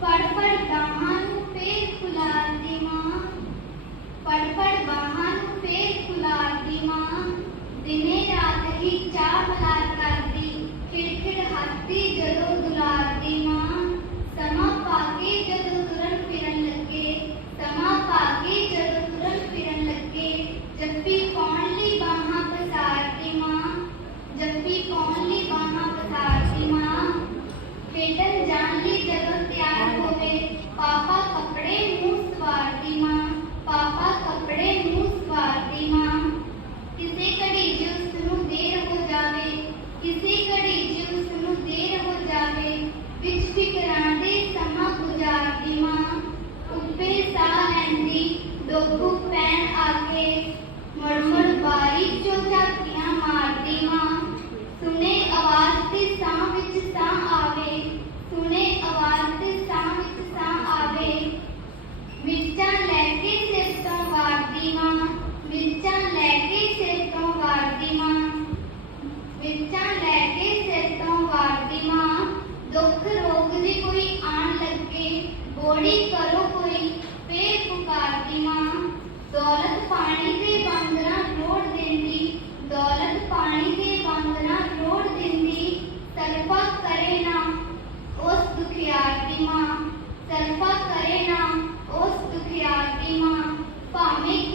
ਫੜ ਫੜ ਬਾਹਾਂ ਨੂੰ ਫੇਰ ਖੁਲਾਰ ਦੀ ਮਾਂ। ਫੜ ਫੜ ਬਾਹਾਂ ਨੂੰ ਫੇਰ ਖੁਲਾਰ ਦੀ ਮਾਂ। ਦਿਨੇ ਰਾਤ ਹੀ ਚਾਹ ਮਲਾਰ ਕਰਦੀ, ਖਿੜਖਿੜ ਹੱਸਦੀ ਜਦੋਂ ਲੈਂਦੀ ਡੋਬੂ ਪੈਣ ਆ ਕੇ ਮੜ ਮੜ ਬਾਰੀ ਚੋਂ ਝਾਤੀਆਂ ਮਾਰਦੀ ਮਾਂ ਸੁਣੇ ਆਵਾਜ਼ ਤੇ ਸਾਹ ਵਿੱਚ ਸਾਹ ਆਵੇ ਸੁਣੇ ਆਵਾਜ਼ ਤੇ ਸਾਹ ਵਿੱਚ ਸਾਹ ਆਵੇ ਮਿਰਚਾਂ ਲੈ ਕੇ ਸਿਰ ਤੋਂ ਵਾਰਦੀ ਮਾਂ ਮਿਰਚਾਂ ਲੈ ਕੇ ਸਿਰ ਤੋਂ ਵਾਰਦੀ ਮਾਂ ਮਿਰਚਾਂ ਲੈ ਕੇ ਸਿਰ ਤੋਂ ਵਾਰਦੀ ਮਾਂ ਦੁੱਖ ਰੋਗ ਦੀ ਕੋਈ ਆਣ ਲੱਗੇ ਬੋੜੀ ਕਰੋ ਕੋਈ Me. make